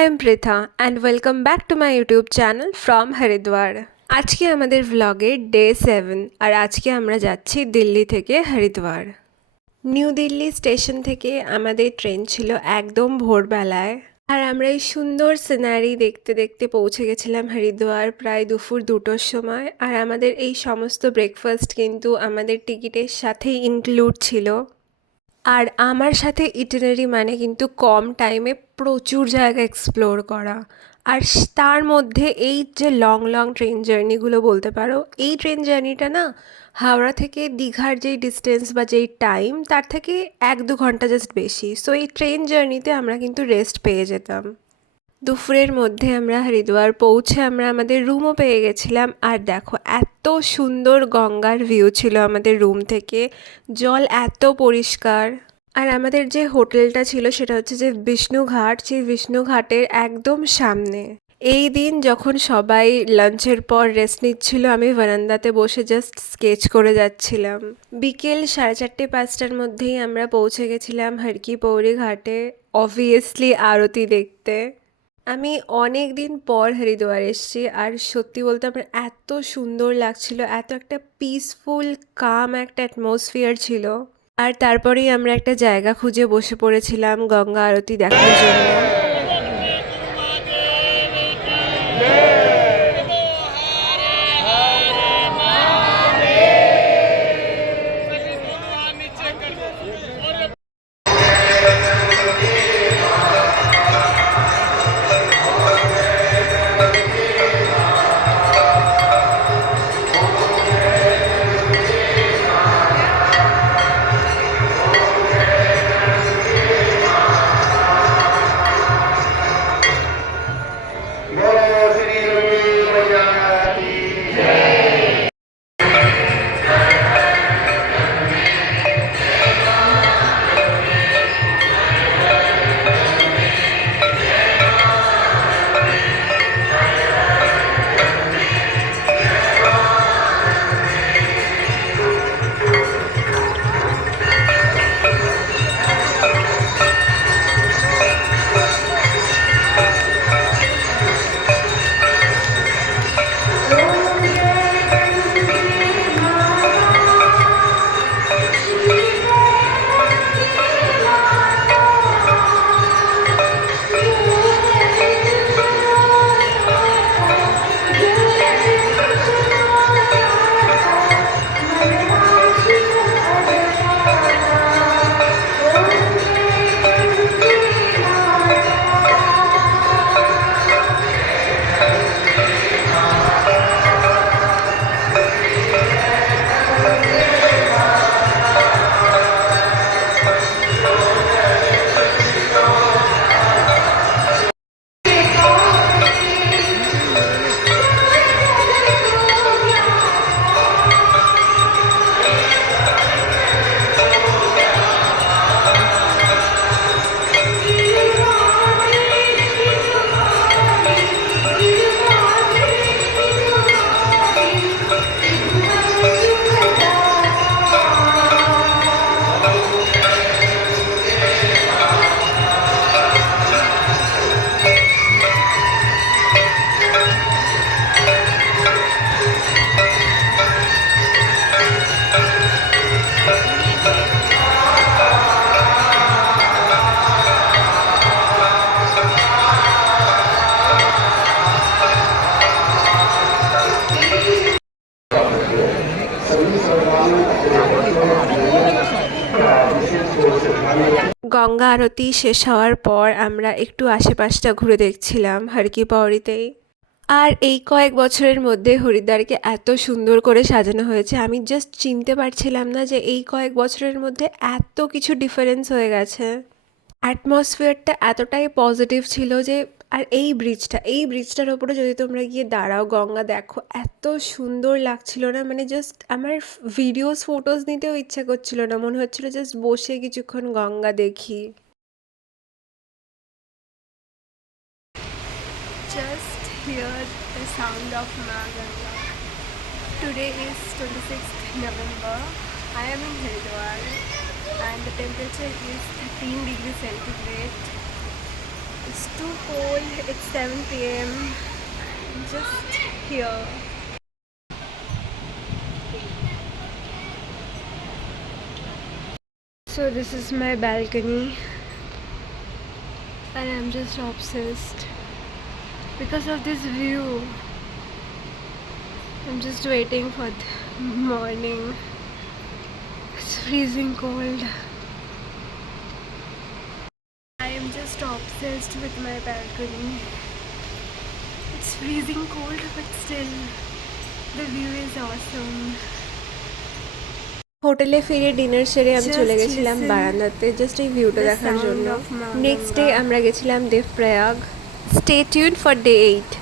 I am Pritha and welcome back to my YouTube channel from Haridwar. আজকে আমাদের ভ্লগে ডে 7 আর আজকে আমরা যাচ্ছি দিল্লি থেকে হরিদ্বার। নিউ দিল্লি স্টেশন থেকে আমাদের ট্রেন ছিল একদম ভোরবেলায় আর আমরা এই সুন্দর সিনারি দেখতে দেখতে পৌঁছে গেছিলাম হরিদ্বার প্রায় দুপুর 2টোর সময়। আর আমাদের এই সমস্ত ব্রেকফাস্ট কিন্তু আমাদের টিকিটের সাথেই ইনক্লুড ছিল। আর আমার সাথে ইটিনারি মানে কিন্তু কম টাইমে প্রচুর জায়গা এক্সপ্লোর করা। আর তার মধ্যে এই যে লং ট্রেন জার্নিগুলো বলতে পারো, এই ট্রেন জার্নিটা না হাওড়া থেকে দীঘার যেই ডিস্টেন্স বা যেই টাইম তার থেকে 1-2 ঘন্টা জাস্ট বেশি। সো এই ট্রেন জার্নিতে আমরা কিন্তু রেস্ট পেয়ে যেতাম। দুপুরের মধ্যে আমরা হরিদ্বার পৌঁছে আমরা আমাদের রুমও পেয়ে গেছিলাম। আর দেখো এত সুন্দর গঙ্গার ভিউ ছিল আমাদের রুম থেকে, জল এত পরিষ্কার। আর আমাদের যে হোটেলটা ছিল সেটা হচ্ছে যে বিষ্ণুঘাট, সেই বিষ্ণুঘাটের একদম সামনে। এই দিন যখন সবাই লাঞ্চের পর রেস্ট নিচ্ছিল, আমি বারান্দাতে বসে জাস্ট স্কেচ করে যাচ্ছিলাম। বিকেল 4:30-5টার মধ্যেই আমরা পৌঁছে গেছিলাম হরকি পৌরি ঘাটে, অবভিয়াসলি আরতি দেখতে। আমি অনেক দিন পর হরিদ্বার এসেছি আর সত্যি বলতে আমার এত সুন্দর লাগছিল, এত একটা পিসফুল কাম একটা অ্যাটমসফিয়ার ছিল। আর তারপরেই আমরা একটা জায়গা খুঁজে বসে পড়েছিলাম গঙ্গা আরতি দেখার জন্য। গঙ্গা আরতি শেষ হওয়ার পর আমরা একটু আশেপাশটা ঘুরে দেখছিলাম হরকি পৌরিতেই। আর এই কয়েক বছরের মধ্যে হরিদ্বারকে এত সুন্দর করে সাজানো হয়েছে, আমি জাস্ট চিনতে পারছিলাম না যে এই কয়েক বছরের মধ্যে এত কিছু ডিফারেন্স হয়ে গেছে। অ্যাটমসফিয়ারটা এতটাই পজিটিভ ছিল যে, আর এই ব্রিজটার ওপরে যদি তোমরা গিয়ে দাঁড়াও গঙ্গা দেখো, এত সুন্দর লাগছিল না, মানে জাস্ট আমার ফটোজ নিতেও ইচ্ছা করছিল না, মনে হচ্ছিল জাস্ট বসে কিছুক্ষণ গঙ্গা দেখি। Just hear the sound of Ma Ganga. Today is 26th November. I am in Haridwar and the temperature is 13 degrees centigrade. It's too cold. It's 7 p.m. Just here. So this is my balcony and I'm just obsessed because of this view. I'm just waiting for the morning. It's freezing cold. I am just obsessed with my balcony. It's freezing cold but still the view is awesome. হোটেলে ফিরে ডিনার সেরে আমি চলে গেছিলাম বারান্দাতে জাস্ট এই ভিউটা দেখার জন্য। নেক্সট ডে আমরা গেছিলাম Devprayag. Stay tuned for day 8।